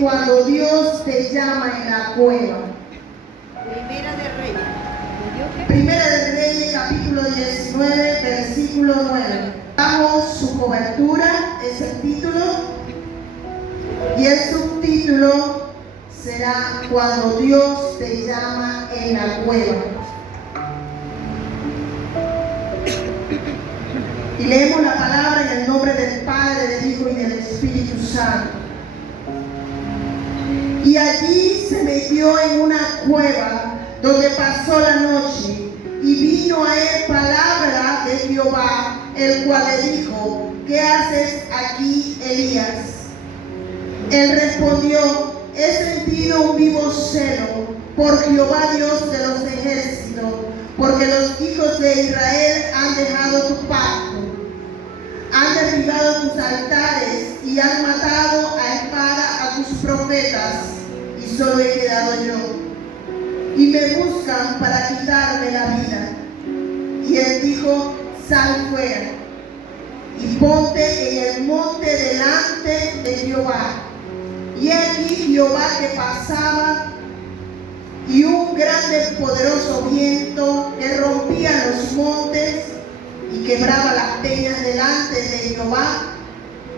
Cuando Dios te llama en la cueva. Primera de Reyes, capítulo 19, versículo 9. Damos su cobertura, es el título, y el subtítulo será Cuando Dios te llama en la cueva. Y leemos la palabra en el nombre del Padre, del Hijo y del Espíritu Santo. Y allí se metió en una cueva donde pasó la noche, y vino a él palabra de Jehová, el cual le dijo: ¿qué haces aquí, Elías? Él respondió: he sentido un vivo celo por Jehová Dios de los ejércitos, porque los hijos de Israel han dejado tu pacto, han derribado tus altares y han matado a espada a tus profetas, y solo he quedado yo, y me buscan para quitarme la vida. Y él dijo: sal fuera y ponte en el monte delante de Jehová. Y aquí Jehová que pasaba, y un grande poderoso viento que rompía los montes y quebraba las peñas delante de Jehová,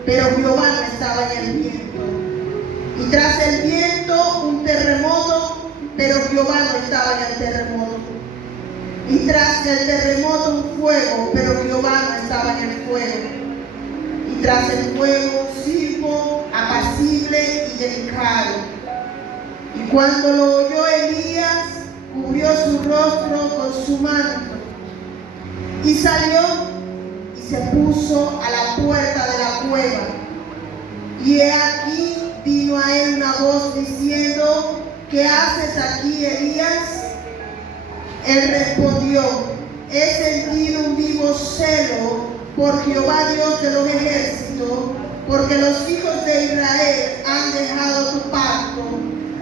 pero Jehová no estaba en el viento. Y tras el viento un terremoto, pero Jehová no estaba en el terremoto. Y tras el terremoto un fuego, pero Jehová no estaba en el fuego. Y tras el fuego un silbo apacible y delicado. Y cuando lo oyó Elías, cubrió su rostro con su manto, y salió y se puso a la puerta de la cueva. Y he aquí vino a él una voz diciendo: ¿qué haces aquí, Elías? Él respondió: he sentido un vivo celo por Jehová Dios de los ejércitos, porque los hijos de Israel han dejado tu pacto,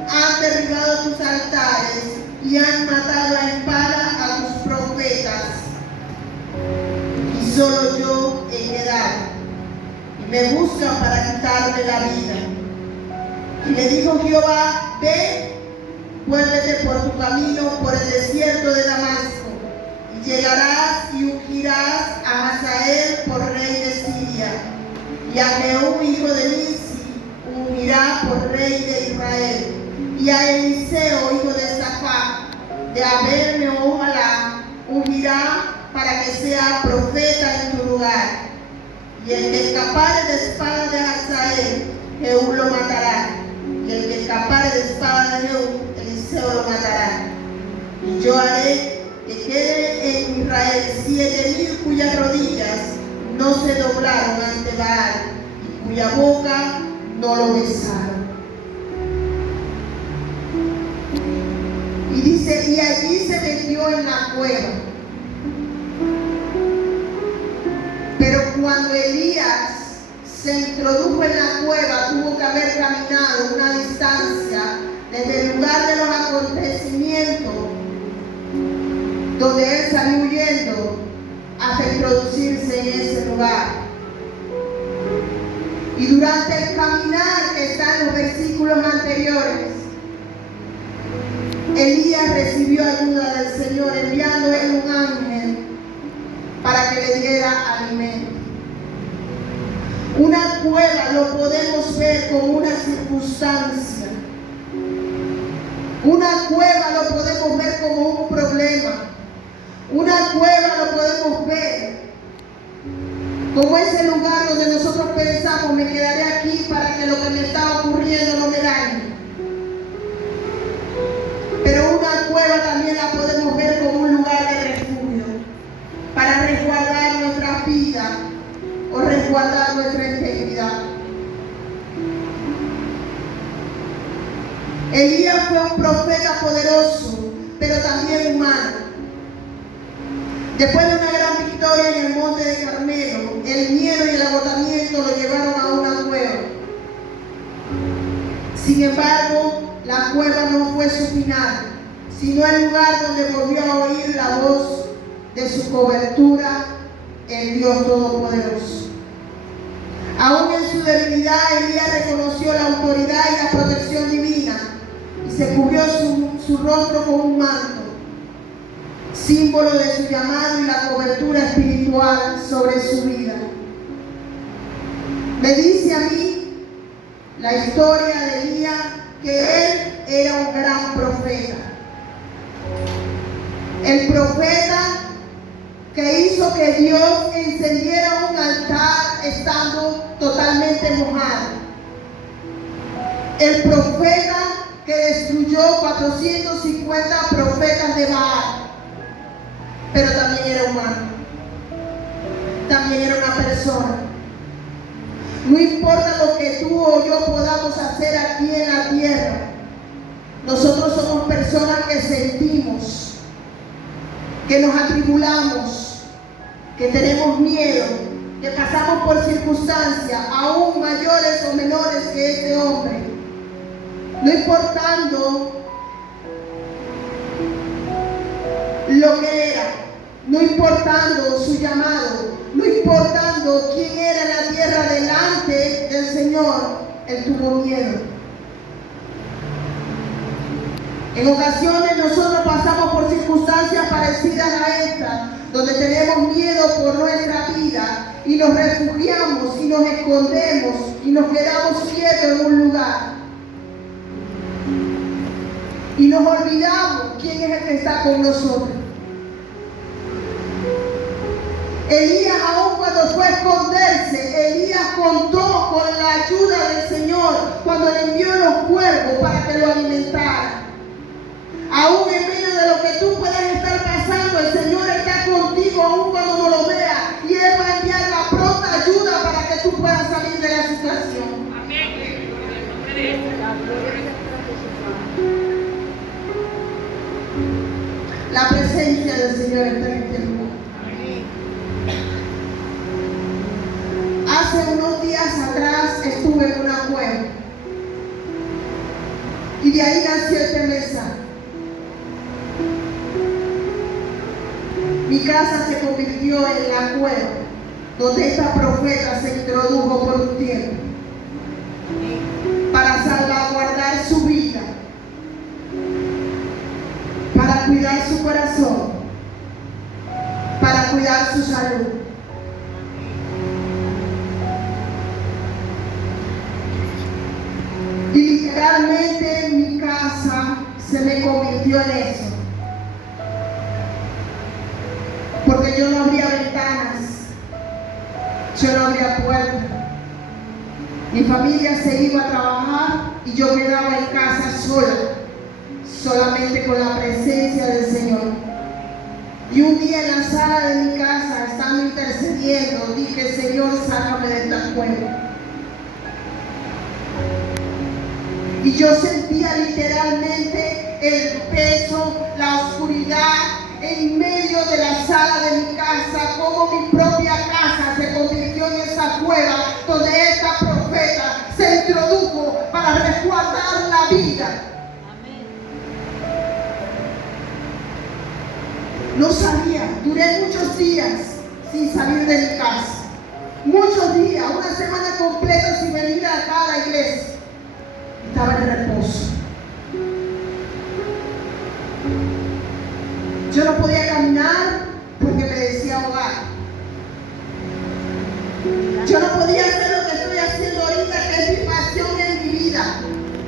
han derribado tus altares y han matado a espada a tus profetas, y solo yo he quedado, y me buscan para quitarme la vida. Y le dijo Jehová: ve, vuélvete por tu camino por el desierto de Damasco, y llegarás y ungirás a Hazael por rey de Siria, y a Jehú hijo de Nissi ungirá por rey de Israel, y a Eliseo hijo de Safat de Abel Meholalá ungirá para que sea profeta en tu lugar. Y el que escapare de espada de Hazael, Jehú lo matará, y el que escapare de espada de Jehú, Eliseo lo matará. Y yo haré que quede en Israel 7,000 cuyas rodillas no se doblaron ante Baal, y cuya boca no lo besaron. Y dice: y allí se metió en la cueva. Pero cuando Elías se introdujo en la cueva, tuvo que haber caminado una distancia desde el lugar de los acontecimientos donde él salió huyendo hasta introducirse en ese lugar. Y durante el caminar que está en los versículos anteriores, Elías recibió ayuda del Señor, enviando él un ángel para que le diera alimento. Una cueva lo podemos ver como una circunstancia. Una cueva lo podemos ver como un problema. Una cueva lo podemos ver como ese lugar donde nosotros pensamos: me quedaré aquí para que lo que me está ocurriendo no me dañe. Pero una cueva también la podemos ver como un lugar de refugio, para resguardar nuestra vida o resguardar nuestra integridad. Elías fue un profeta poderoso, pero también humano. Después de una gran victoria en el monte de Carmelo, el miedo y el agotamiento lo llevaron a una cueva. Sin embargo, la cueva no fue su final, sino el lugar donde volvió a oír la voz de su cobertura, el Dios Todopoderoso. Aún en su debilidad, Elías reconoció la autoridad y la protección divina y se cubrió su rostro con un manto, símbolo de su llamado y la cobertura espiritual sobre su vida. Me dice a mí la historia de Elías que él era un gran profeta. El profeta que hizo que Dios encendiera un altar estando totalmente mojado. El profeta que destruyó 450 profetas de Baal. Pero también era humano. También era una persona. No importa lo que tú o yo podamos hacer aquí en la tierra. Nosotros somos personas que sentimos, que nos atribulamos, que tenemos miedo, que pasamos por circunstancias aún mayores o menores que este hombre. No importando lo que era, no importando su llamado, no importando quién era en la tierra delante del Señor, él tuvo miedo. En ocasiones nosotros pasamos por circunstancias parecidas a esta, donde tenemos miedo por nuestra vida y nos refugiamos y nos escondemos y nos quedamos quietos en un lugar. Y nos olvidamos quién es el que está con nosotros. Elías, aún cuando fue a esconderse, Elías contó con la ayuda del Señor cuando le envió los cuervos para que lo alimentaran. Aún en medio de lo que tú puedas estar pasando, el Señor está contigo aún cuando no lo veas. Y Él va a enviar la pronta ayuda para que tú puedas salir de la situación. La presencia del Señor está en este lugar. Hace unos días atrás estuve en una cueva. Y de ahí nació este mensaje. Mi casa se convirtió en la cueva donde esta profeta se introdujo por un tiempo para salvaguardar su vida, para cuidar su corazón, para cuidar su salud. Y literalmente mi casa se me convirtió en eso. Porque yo no abría ventanas, yo no abría puertas. Mi familia se iba a trabajar y yo quedaba en casa sola, solamente con la presencia del Señor. Y un día en la sala de mi casa, estando intercediendo, dije: Señor, sácame de esta cueva. Y yo sentía literalmente el peso, la oscuridad en medio de la sala de mi casa, como mi propia casa se convirtió en esa cueva donde esta profeta se introdujo para resguardar la vida. No salía, duré muchos días sin salir de mi casa. Muchos días, una semana completa sin venir acá a la iglesia. Estaba en reposo. Yo no podía caminar porque me decía ahogar. Yo no podía hacer lo que estoy haciendo ahorita, que es mi pasión en mi vida,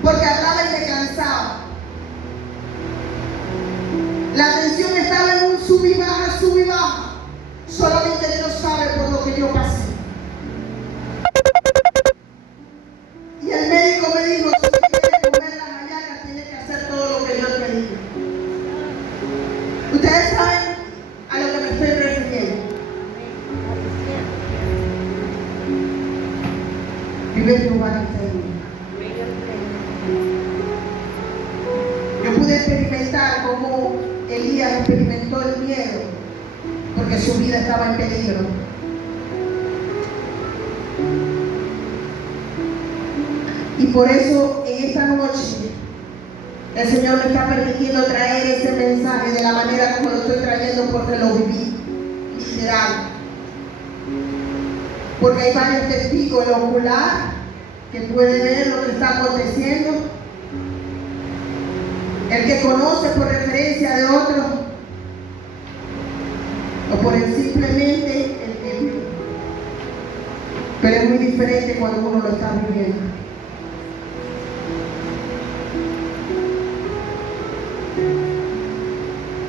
porque hablaba y me cansaba. La atención estaba en un sub y baja, sub y baja. Solamente Dios sabe por lo que yo pasé. Y el médico me dijo: si quieres comer las hallacas, tienes que hacer todo lo que yo te digo. Ustedes saben a lo que me estoy refiriendo. Vive Jehová en este día. Yo pude experimentar cómo Elías experimentó el miedo, porque su vida estaba en peligro. Y por eso en esta noche el Señor me está permitiendo traer ese mensaje de la manera como lo estoy trayendo, porque lo viví literal. porque hay varios testigos, el ocular, que puede ver lo que está aconteciendo, el que conoce por referencia de otros, o por el simplemente el que vive. Pero es muy diferente cuando uno lo está viviendo.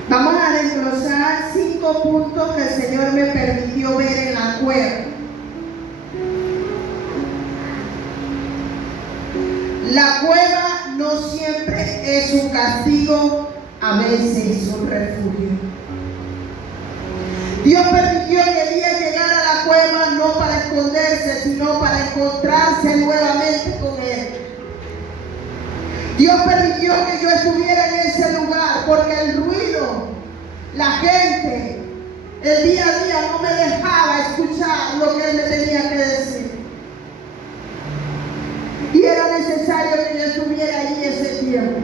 Vamos a desglosar 5 puntos que el Señor me permitió ver en la cueva. La cueva no siempre es un castigo, a veces es un refugio. Dios permitió que Elías llegara a la cueva no para esconderse, sino para encontrarse nuevamente con Él. Dios permitió que yo estuviera en ese lugar porque el ruido, la gente, el día a día no me dejaba escuchar lo que Él me tenía que decir. Y era necesario que yo estuviera allí ese tiempo.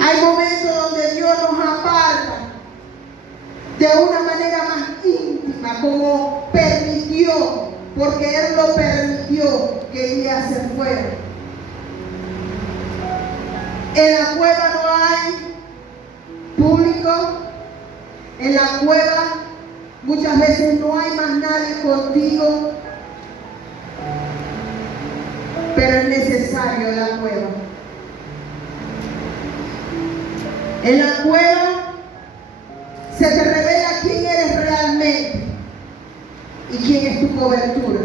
Hay momentos donde Dios nos aparta de una manera más íntima, como permitió, porque Él lo permitió que Elías se fuera. En la cueva no hay público, en la cueva muchas veces no hay más nadie contigo, pero es necesario la cueva. En la cueva se te revela quién eres realmente y quién es tu cobertura.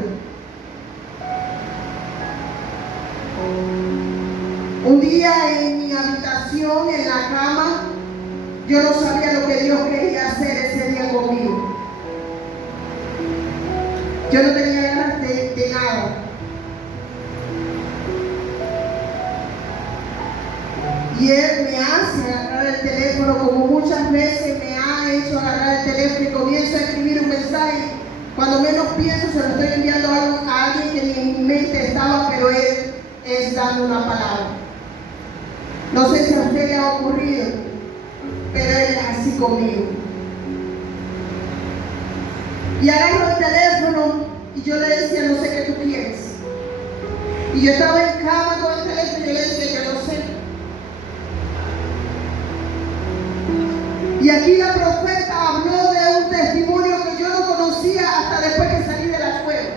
Un día en mi habitación, en la cama, yo no sabía lo que Dios quería hacer ese día conmigo. Yo no tenía ganas de nada. Y Él me hace agarrar el teléfono, como muchas veces me ha hecho agarrar el teléfono y comienzo a escribir un mensaje. Cuando menos pienso, se lo estoy enviando a alguien que ni en mi mente estaba, pero Él es dando una palabra. No sé si a usted le ha ocurrido, pero Él es así conmigo. Y agarro el teléfono y yo le decía, no sé qué tú quieres. Y yo estaba en cama con el teléfono y yo le decía, yo no sé. Y aquí la profeta habló de un testimonio que yo no conocía hasta después que salí de la cueva.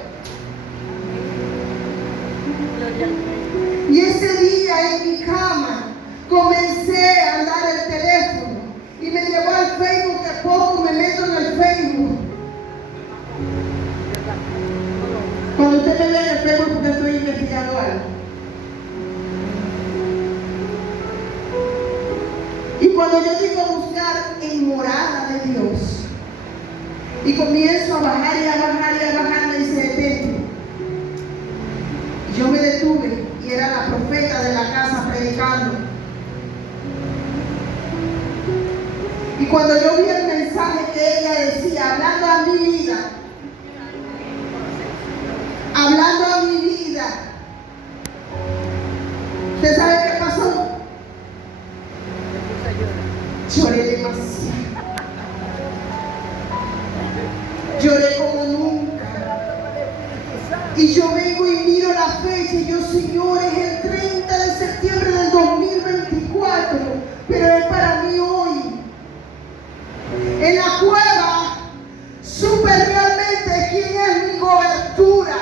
Y ese día en mi cama comencé a andar el teléfono y me llevó al Facebook, que poco me meto en el Facebook. Cuando usted me ve en el Facebook, porque estoy investigando algo. Y cuando yo digo buscar en morada de Dios, y comienzo a bajar y a bajar y a bajar, me dice, detente. Y yo me detuve y era la profeta de la casa predicando. Y cuando yo vi el mensaje que ella decía, hablando a mi vida, hablando a mi vida, ¿usted sabe qué pasó? Lloré demasiado. Lloré como nunca. Y yo vengo y miro la fecha y yo, Señor, es el 30 de septiembre del 2024, pero es para mí hoy. En la cueva supe realmente quién es mi cobertura.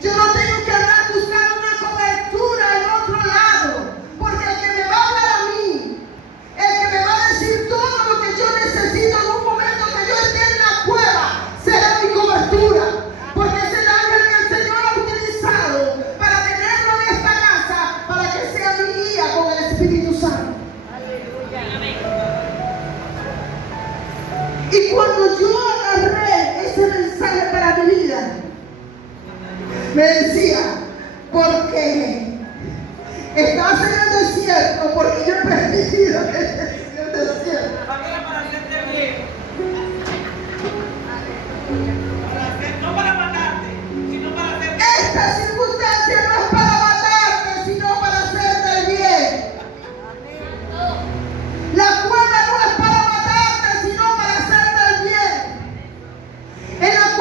Yo no tengo que andar buscando una cobertura en otro lado, porque el que me va a hablar a mí, el que me va a decir todo lo que yo necesito en un momento que yo esté en la cueva, será mi cobertura. Porque es el ángel que el Señor ha utilizado para tenerlo en esta casa, para que sea mi guía con el Espíritu Santo. Y cuando yo agarré ese mensaje para mi vida, me decía, porque estás en el desierto, porque yo he permitido que estés en el desierto. No para matarte, sino para hacer. Esta circunstancia no es para matarte, sino para hacerte bien. La cueva no es para matarte, sino para hacerte bien. En la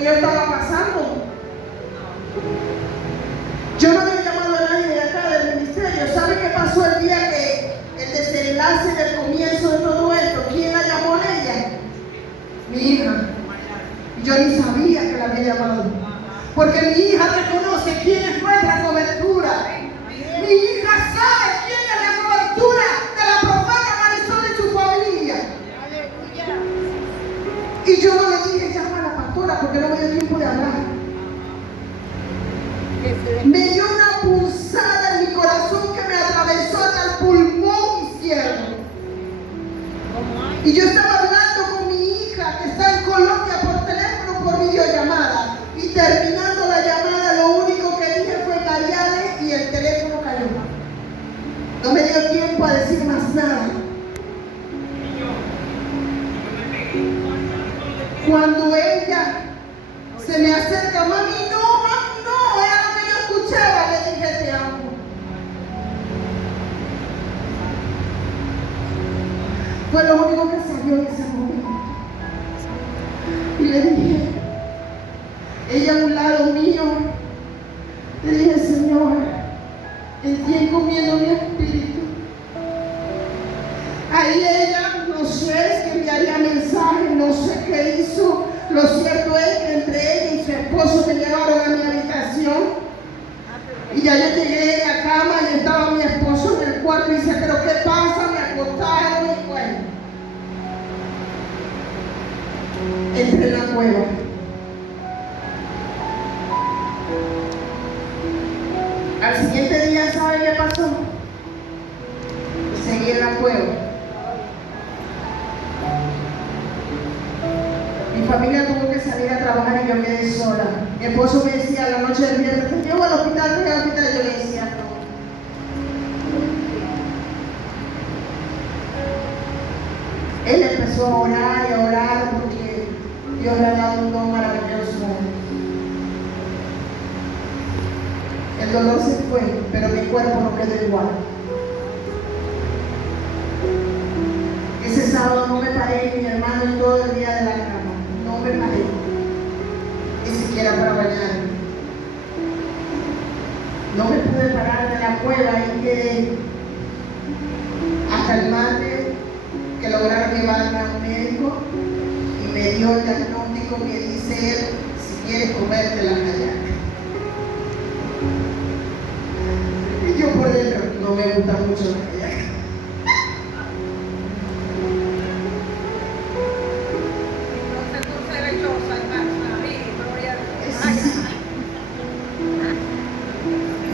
que yo estaba pasando. Yo no había llamado a nadie de acá del ministerio. ¿Sabe qué pasó el día que el desenlace del comienzo de todo esto? ¿Quién la llamó a ella? Mi hija. Yo ni sabía que la había llamado. Porque mi hija reconoce quién es nuestra cobertura. Mi hija sabe quién es la cobertura de la profeta Marisol y su familia. Y yo no le dije llama a la pastora porque no me dio tiempo de hablar. Me dio una punzada en mi corazón que me atravesó hasta el pulmón izquierdo. Y yo estaba hablando con mi hija que está en Colombia por teléfono, por videollamada. Y terminando la llamada, lo único que dije fue Mariale y el teléfono cayó. No me dio tiempo a decir más nada. Cuando ella se me acerca, mami, no, era lo que yo escuchaba, le dije, te amo. Fue lo único que salió en ese momento. Y le dije, ella a un lado mío, le dije, Señor, estoy encomiendo mi espíritu. Ahí ella, no sé si enviaría mensajes, no sé qué hizo. Lo cierto es que entre ella y su esposo me llevaron a mi habitación. Y ya yo llegué a la cama y estaba mi esposo en el cuarto y dice, pero ¿qué pasa? Me acostaron y bueno. Entré en la cueva. Al siguiente día, ¿sabe qué pasó? Seguí en la cueva. Mi familia tuvo que salir a trabajar y yo quedé sola. Mi esposo me decía la noche del viernes, te llevo al hospital, te llevo al hospital. Yo le decía, no. Él empezó a orar y a orar porque Dios le ha dado un don maravilloso. El dolor se fue, pero mi cuerpo no quedó igual. Ese sábado no me paré, mi hermano, en todo el día de la cama. No me paré, ni siquiera para bañarme. No me pude parar de la cueva y quedé hasta el martes que lograron llevarme a un médico y me dio el diagnóstico que dice él, si quieres comerte la callaca. Y yo por dentro, no me gusta mucho la callaca.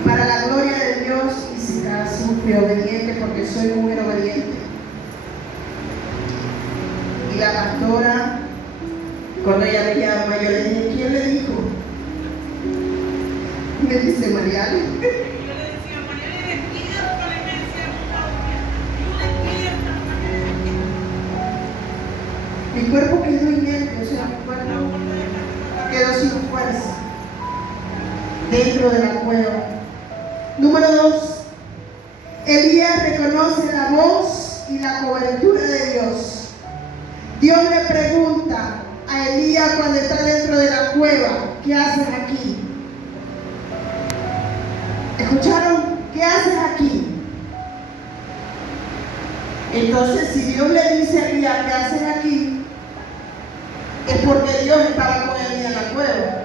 Para la gloria de Dios, Isica, fui obediente porque soy mujer obediente. Y la pastora, cuando ella me llama, yo le dije, ¿quién le dijo? Y me dice, Mariale. Yo le decía, Mariale, despierta, le decía, mi cuerpo quedó inerte, o sea, mi cuerpo quedó sin fuerza dentro de la cueva. Número 2, Elías reconoce la voz y la cobertura de Dios. Dios le pregunta a Elías cuando está dentro de la cueva, ¿qué haces aquí? ¿Escucharon? ¿Qué haces aquí? Entonces, si Dios le dice a Elías, ¿qué haces aquí? Es porque Dios estaba con Elías en la cueva.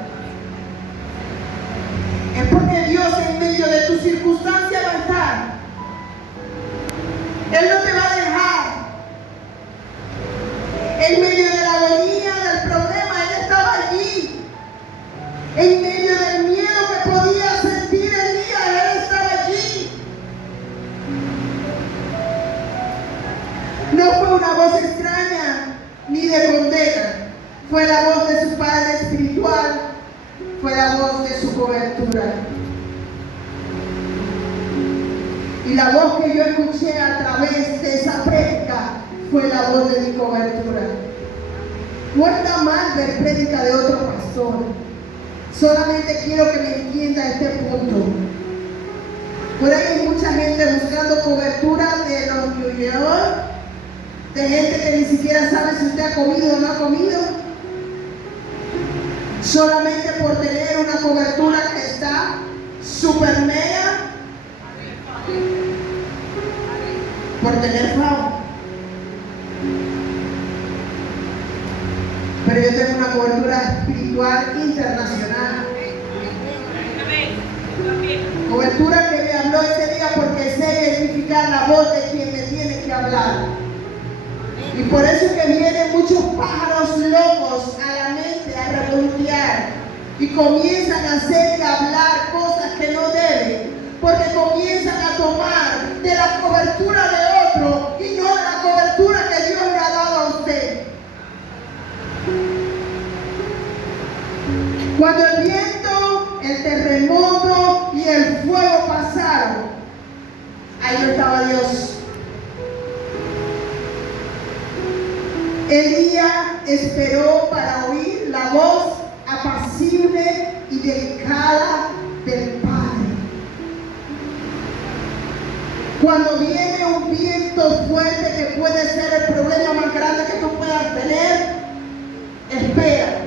Es porque Dios en medio de tu circunstancia va a estar. Él no te va a dejar. En medio de la agonía, del problema, Él estaba allí. En medio del miedo que podía sentir Elías, Él estaba allí. No fue una voz extraña ni de condena. Fue la voz de su Padre espiritual. Fue la voz de su cobertura. Y la voz que yo escuché a través de esa prédica fue la voz de mi cobertura. No está mal ver prédica de otro pastor. Solamente quiero que me entienda este punto. Por ahí hay mucha gente buscando cobertura de los New York, de gente que ni siquiera sabe si usted ha comido o no ha comido. solamente por tener una cobertura que está super mega, por tener fama. Pero yo tengo una cobertura espiritual internacional. Cobertura que me habló ese día porque sé identificar la voz de quien me tiene que hablar. Y por eso es que vienen muchos pájaros locos a la mente a revolotear y comienzan a hacer y a hablar cosas que no deben, porque comienzan a tomar de la cobertura de otro y no de la cobertura que Dios le ha dado a usted. Cuando el viento, el terremoto y el fuego pasaron, ahí no estaba Dios. Elías esperó para oír la voz apacible y delicada del Padre. Cuando viene un viento fuerte que puede ser el problema más grande que tú puedas tener, espera.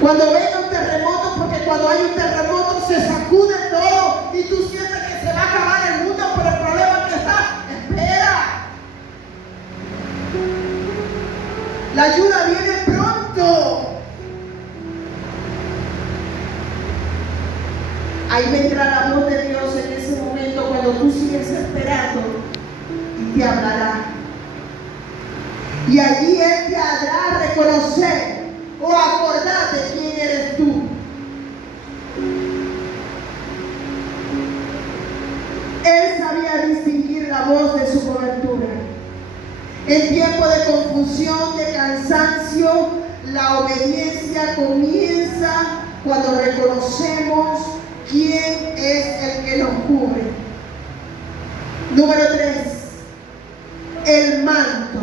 Cuando venga un terremoto, porque cuando hay un terremoto se sacude todo y tú sientes que se va a acabar el mundo por el problema que está, espera. La ayuda viene pronto. Ahí vendrá la voz de Dios en ese momento cuando tú sigues esperando y te hablará. Y allí Él te hará reconocer o acordarte quién eres tú. Él sabía distinguir la voz de su cobertura. En tiempo de confusión, de cansancio, la obediencia comienza cuando reconocemos quién es el que nos cubre. Número 3, el manto,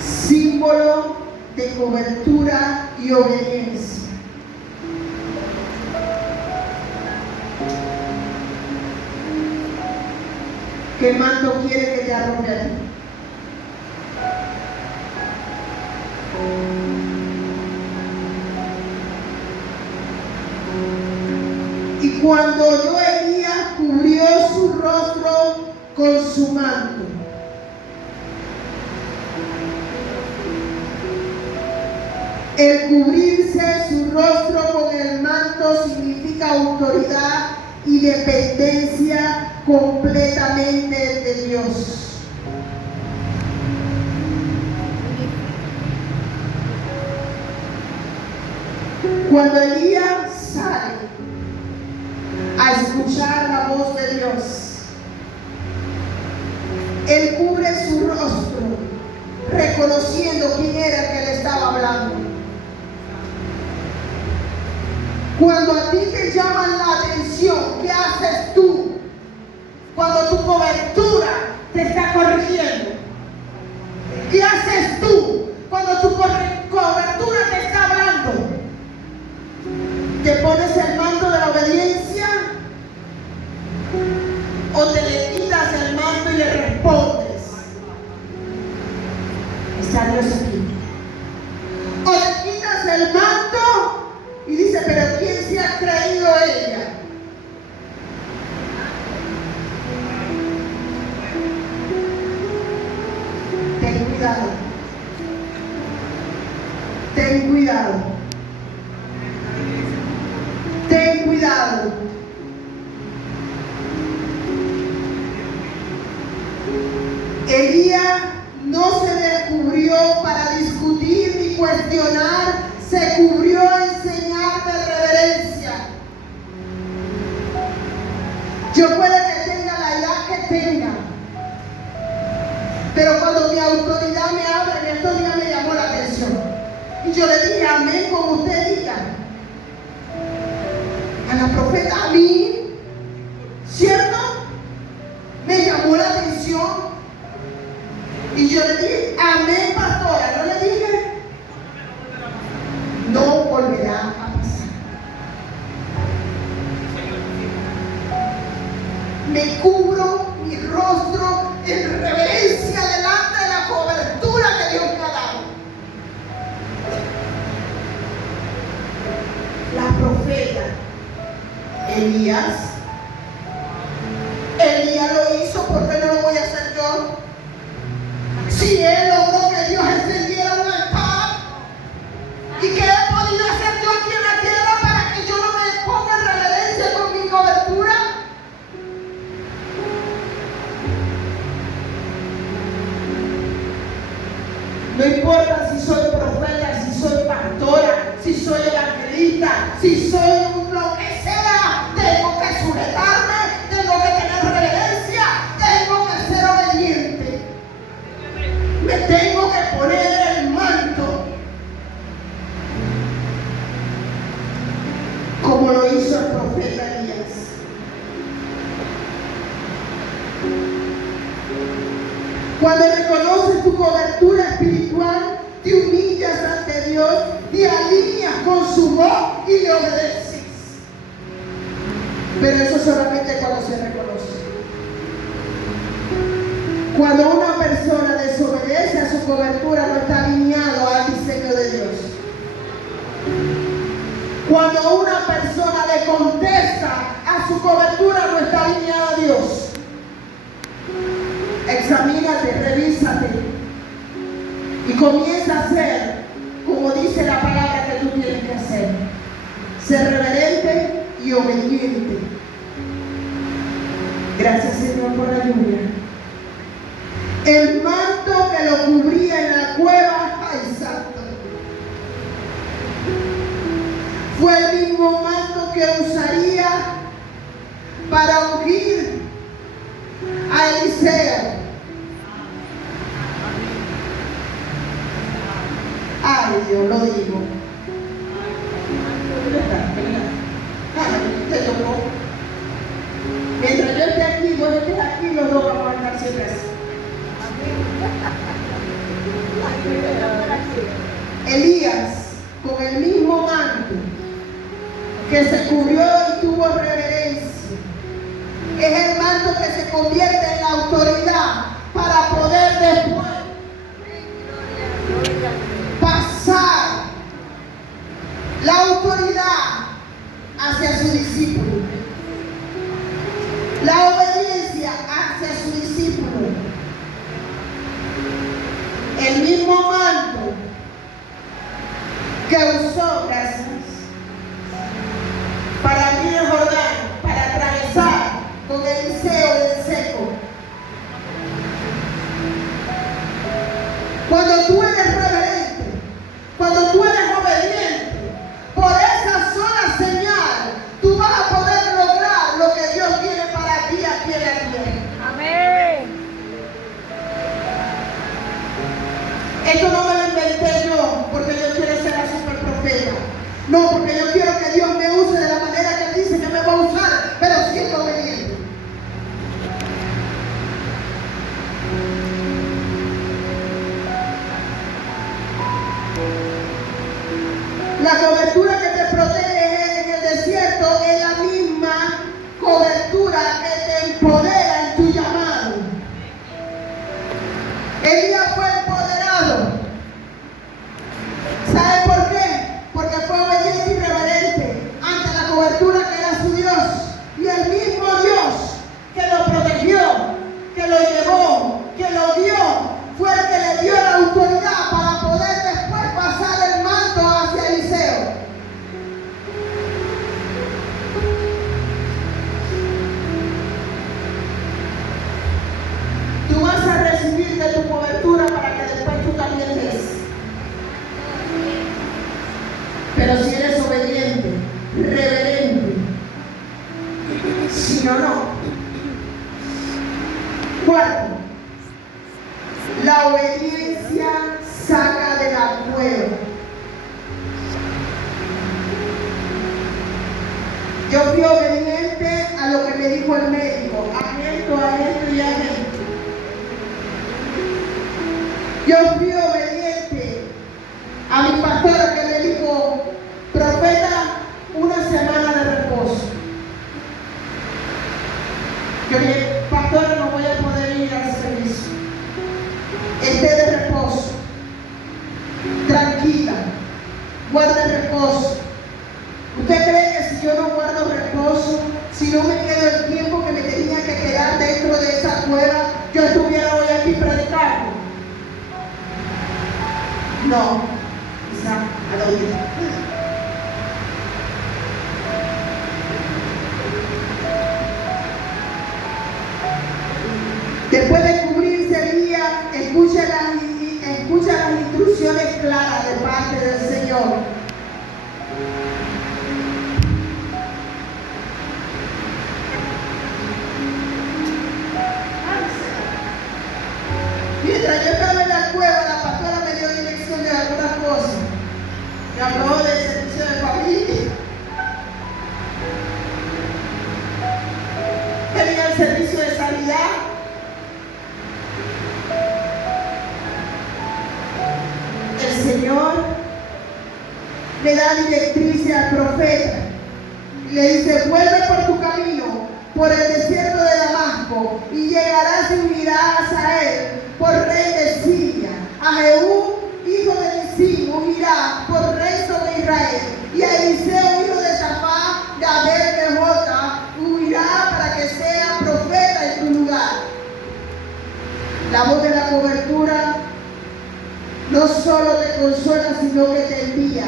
símbolo de cobertura y obediencia. ¿Qué manto quiere que te arrope a ti? Y cuando oyó Elías, cubrió su rostro con su manto. El cubrirse su rostro con el manto significa autoridad y dependencia completamente de Dios. Cuando Elías sale a escuchar la voz de Dios, él cubre su rostro reconociendo quién era el que le estaba hablando. Cuando a ti te llaman la atención, ¿qué haces tú? Cuando tu cobertura te está corrigiendo, ¿qué haces tú? Cuando tu cobertura te está hablando, ¿te pones el manto de la obediencia? ¿O te le quitas el manto y le respondes? Está Dios aquí. ¿O le quitas el manto y dice, pero ¿quién se ha creído ella? Ten cuidado. Ten cuidado. Ten cuidado. Elías no se descubrió para discutir ni cuestionar, se cubrió en señal de reverencia. Yo puede que tenga la edad que tenga, pero cuando mi autoridad me habla, mi autoridad me llamó la atención. Y yo le dije, amén, como usted diga. A la profeta, a mí, ¿cierto? Me llamó la atención. Y yo le dije, amén, pastora. ¿No le dije? No volverá a pasar. Me cubro mi rostro en reverencia delante de la cobertura que Dios me ha dado. la profeta. Elías lo hizo, ¿por qué no lo voy a hacer yo? Si él logró que Dios encendiera un altar, ¿y qué he podido hacer yo aquí en la tierra para que yo no me ponga en reverencia con mi cobertura? No importa si soy profeta, si soy pastora, si soy evangelista, si soy lo que sea, tengo que sujetarme, tengo que tener reverencia, tengo que ser obediente. Me tengo que poner el manto como lo hizo el profeta Elías. Cuando reconoces tu cobertura espiritual, te humillas ante Dios, te alineas con su voz y le obedeces. Pero eso solamente cuando se reconoce. Cuando una persona desobedece a su cobertura, no está alineado al diseño de Dios. Cuando una persona le contesta a su cobertura, no está alineada a Dios. Examínate, revísate y comienza a hacer como dice la palabra que tú tienes que hacer. Ser reverente y obediente. Gracias, Señor, por la lluvia. El manto que lo cubría en la cueva, ay santo, fue el mismo manto que usaría para ungir a Eliseo. Ay, Dios, lo digo. Te tocó. Mientras yo esté aquí, vos estés aquí, los dos vamos a estar siempre así. Elías, con el mismo manto que se cubrió y tuvo reverencia, es el manto que se convierte en la autoridad para poder después pasar la autoridad hacia su discípulo, la obediencia hacia su discípulo. El mismo manto que usó, gracias, para abrir el Jordán, para atravesar con Eliseo del seco. Cuando tú eres reverente, cuando tú eres obediente, por esa sola señal, tú vas a poder lograr lo que Dios tiene para ti aquí en la tierra. Amén. Esto no me lo inventé yo porque yo quiero ser la super profeta. No, porque yo quiero que Dios me use de la manera que Él dice que me va a usar, pero siendo obediente. La cobertura que te protege en el desierto es la misma cobertura que te empodera en tu llamado. Elías fue empoderado. ¿Sabe por qué? Porque fue obediente y reverente ante la cobertura que era su Dios. Y el mismo Dios que lo protegió, que lo llevó, que lo dio, fue el que le dio la autoridad para poder después pasar el manto hacia Eliseo. Tú vas a recibir de tu cobertura para que después tú también des. Pero si eres obediente, reverente, si no, no. Cuarto, la obediencia saca de la cueva. Yo fui obediente a lo que me dijo el médico, a esto y a esto. Yo fui obediente a mi pastora que me dijo, profeta, una semana de reposo. Yo dije, pastora, no voy a poder ir al servicio. Esté de reposo, tranquila, guarde reposo. Usted No, quizá a la última. Después de cubrirse el día, escucha las instrucciones claras de parte del Señor. Mientras yo estaba en la cueva, la pastora me dio dirección de algunas cosas. Me habló del servicio de familia. Tenía el servicio de sanidad. El Señor le da directrices al profeta y le dice: vuelve por tu camino, por el desierto de Damasco, y llegarás y unirás a él por rey de Siria. A Jehú, hijo de Nisí, ungirá por rey sobre Israel. Y a Eliseo, hijo de Safá, de Abel-Mehota, ungirá para que sea profeta en tu lugar. La voz de la cobertura no solo te consuela, sino que te envía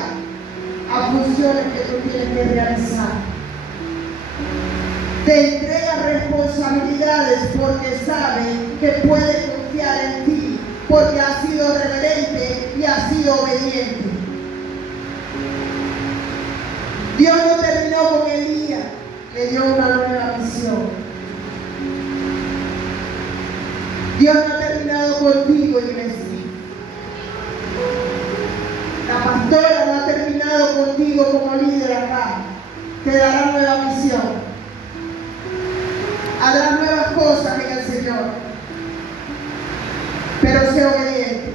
a funciones que tú tienes que realizar. Te entrega responsabilidades porque sabe que puede confiar en ti, porque has sido reverente y has sido obediente. Dios no terminó con Elías, le dio una nueva misión. Dios no ha terminado contigo, iglesia. La pastora no ha terminado contigo como líder acá. Te dará nueva misión. Hará nuevas cosas en el Señor. Pero sé obediente.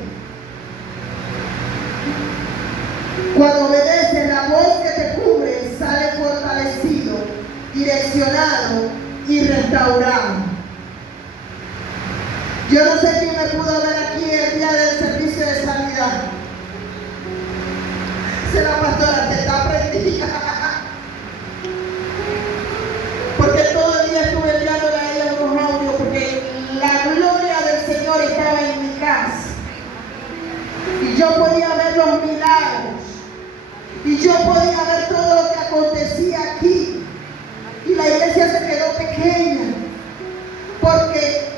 Cuando obedeces, la voz que te cubre sale fortalecido, direccionado y restaurado. Yo no sé quién me pudo ver aquí el día del servicio de sanidad. Se la pastora te está prendida. Porque todo el día estuve enviándole a ella unos audios, porque la gloria del Señor estaba en mi casa. Y yo podía ver los milagros. Y yo podía ver todo lo que acontecía aquí. Y la iglesia se quedó pequeña. Porque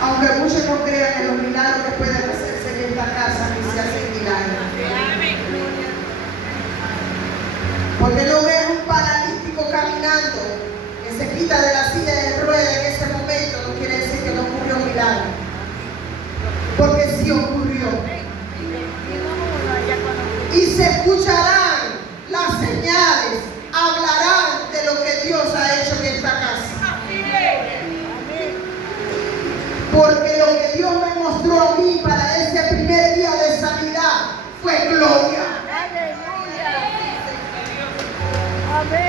aunque muchos no crean en los milagros que pueden hacerse en esta casa, ni se hacen milagros. Porque no ves un paralítico caminando que se quita de la silla de ruedas en ese momento, no quiere decir que no ocurrió un milagro. Porque sí ocurrió. Y se escucharán las señales, hablarán de lo que Dios ha hecho en esta casa. Porque lo que Dios me mostró a mí para ese primer día de sanidad fue gloria.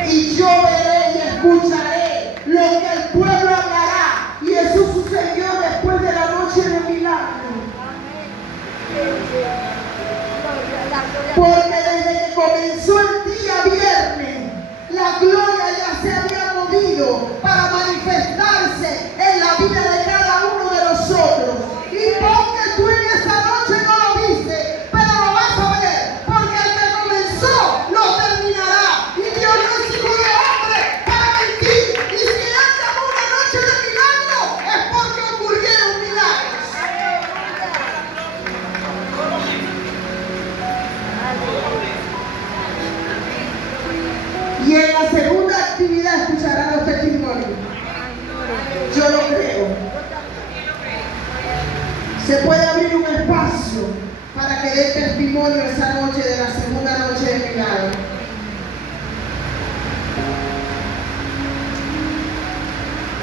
Y yo veré y escucharé lo que el pueblo hablará. Y eso sucedió después de la noche del milagro. Porque desde que comenzó el día viernes, la gloria ya se había movido para manifestarse en la vida de cada uno de nosotros. Y porque tú en esa noche no lo viste, pero lo vas a ver, porque el que comenzó lo terminará. Y Dios no es hijo de hombre para mentir. Y si Él llamó una noche de milagro, es porque ocurrieron milagros. Y en la segunda actividad escucharán los testimonios. Yo lo creo. Se puede abrir un espacio para que dé testimonio esa noche de la segunda noche de milagro.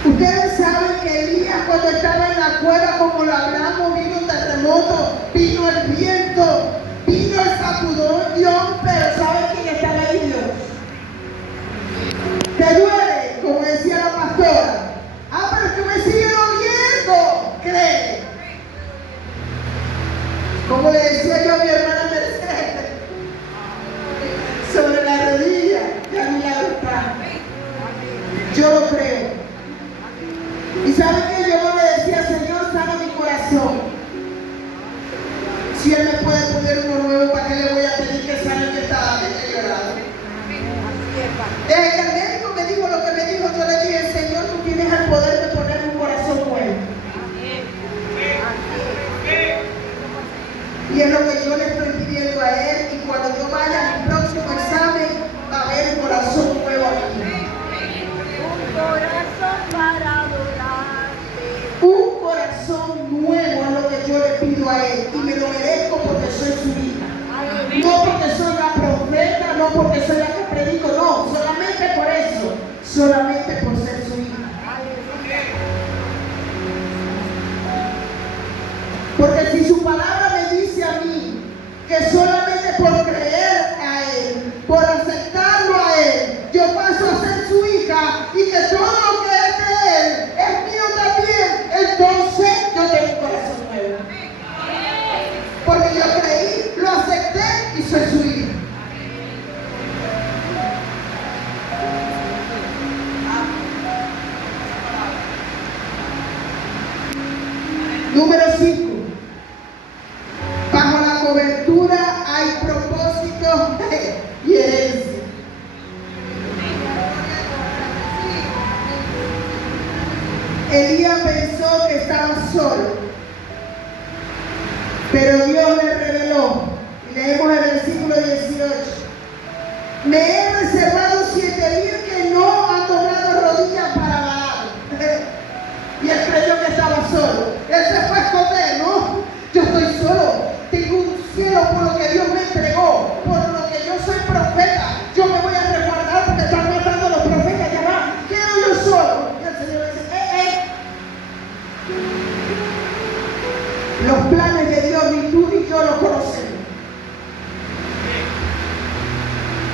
Ustedes saben que Elías, cuando estaba en la cueva, como lo hablamos, vino un terremoto, vino el viento, vino el sacudón, pero ¿saben quién estaba ahí? Dios. ¿Te duele? Como decía la pastora. Pero es que me sigue doliendo. Cree. Como le decía yo a mi hermana Mercedes, sobre la rodilla, ya mi lado está. Yo lo creo. Y saben que yo no le decía, Señor, Si Él me puede poner uno nuevo, ¿para qué le voy a pedir que salga el que está deteriorado? Desde que el médico me dijo lo que me dijo, yo le dije, Señor, tú tienes el poder de poner un corazón nuevo. Y es lo que yo le estoy pidiendo a Él, y cuando yo vaya a mi próximo examen, va a haber un corazón nuevo aquí. Un corazón para adorarte. Un corazón nuevo es lo que yo le pido a Él, y me lo merezco porque soy su hija. No porque soy la profeta, no porque soy la que predico, no, solamente por eso, solamente por ser su hija. Porque si su palabra me dice a mí que solamente por creer a Él, por aceptarlo a Él, yo paso a ser su hija y que todo lo que es de Él es mío también, entonces yo tengo un corazón nuevo. Porque yo creí, lo acepté y soy su hija. Número 5. Bajo la cobertura hay propósito y herencia. Elías pensó que estaba solo, pero Dios le reveló, y leemos el versículo 18, me he reservado 7,000 que no han doblado rodillas para Baal. Y él creyó que estaba solo. Él se fue a esconder, ¿no? Yo estoy solo. Tengo un cielo por lo que Dios me entregó, por lo que yo soy profeta. Yo me voy a resguardar porque están matando a los profetas. Ya va, quedo yo solo. Y el Señor dice, los planes de Dios ni tú ni yo los conocemos.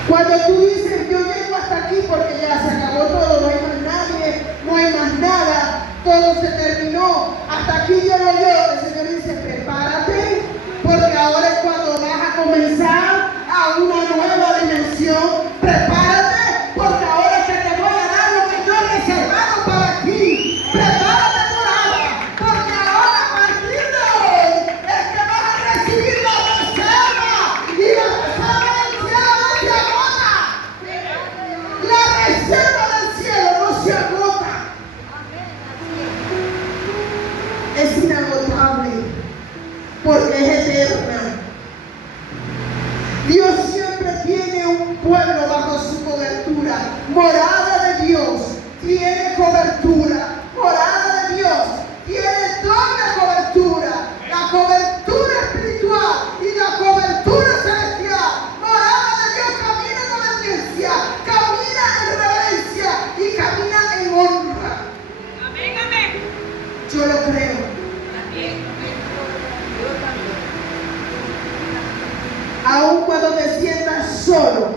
Cuando tú dices, yo llego hasta aquí porque ya se acabó todo, no hay más nadie, no hay más nada, todo se terminó, hasta aquí llego yo, el Señor dice, prepárate, porque ahora es cuando vas a comenzar a una nueva dimensión. Prepárate, porque ahora es que te voy a dar lo que yo he reservado para ti. Prepárate por ahora, porque ahora a partir de hoy es que vas a recibir la reserva, y la reserva del cielo no se agota. La reserva del cielo no se agota. Es inagotable porque es eterna. Dios siempre tiene un pueblo bajo su cobertura. Morada de Dios tiene cobertura. Morada de Dios tiene doble cobertura. La cobertura espiritual y la cobertura celestial. Morada de Dios camina en obediencia, camina en reverencia y camina en honra. Amén, amén. Yo lo creo. Aun cuando te sientas solo,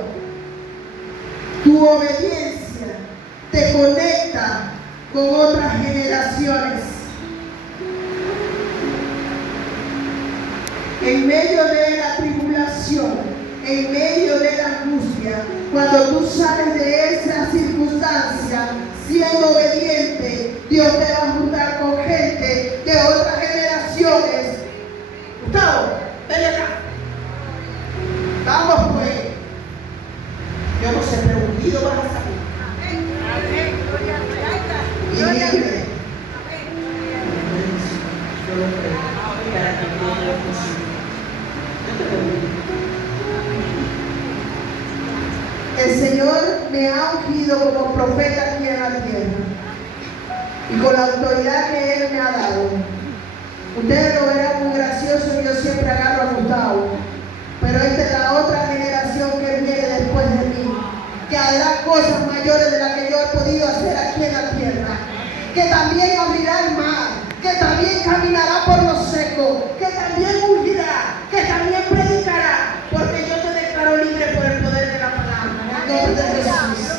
tu obediencia te conecta con otras generaciones. En medio de la tribulación, en medio de la angustia, cuando tú sales de esa circunstancia, siendo obediente, Dios te va a juntar con gente de otras generaciones. Gustavo, ven acá. Vamos pues. Yo no sé, pero unido vas a salir. Y libre. Yo lo creo. Para que no lo consiga. Yo te lo digo. El Señor me ha ungido como profeta aquí en la tierra. Y con la autoridad que Él me ha dado. Ustedes lo verán muy gracioso y yo siempre agarro a Gustavo. Pero esta es la otra generación que viene después de mí, que hará cosas mayores de las que yo he podido hacer aquí en la tierra, que también abrirá el mar, que también caminará por lo seco, que también ungirá, que también predicará, porque yo te declaro libre por el poder de la palabra, en el nombre de Jesús.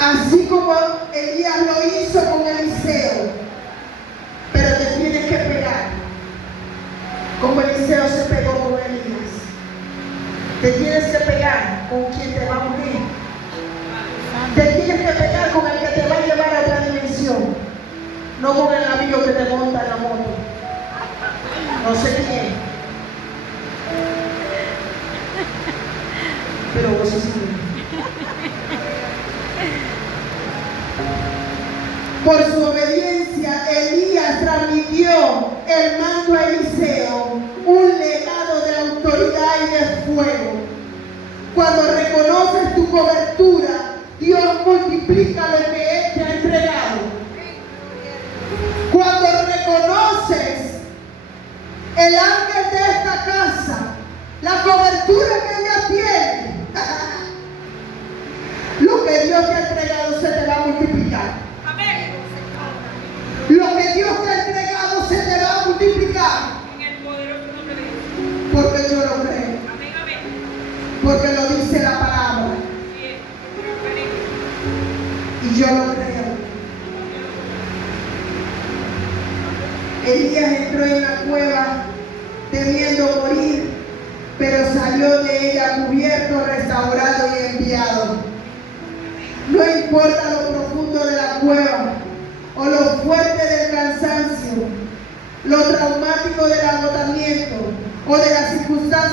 Así como Elías lo hizo con Eliseo, pero te tienes que pegar como Eliseo se pegó con Elías. Te tienes que pegar con quien te va a unir. Te tienes que pegar con el que te va a llevar a otra dimensión. No con el amigo que te monta en la moto. No sé quién. Pero vos sí. Por su obediencia, Elías transmitió el mando a Eliseo, un legado de autoridad y de fuego. Cuando reconoces tu cobertura, Dios multiplica lo que Él te ha entregado. Cuando reconoces el ángel de esta casa, la cobertura que ella tiene, lo que Dios te ha entregado se te va a multiplicar. Amén. Lo que Dios te ha entregado se te va a multiplicar. En el poderoso nombre de Jesús. Porque yo lo creo. Amén, amén. Porque lo dice la palabra. Bien. Amén. Y yo lo creo. Elías entró en la cueva temiendo morir, pero salió de ella cubierto, restaurado y enviado. No importa lo profundo de la cueva o lo fuerte del cansancio, lo traumático del agotamiento o de las circunstancias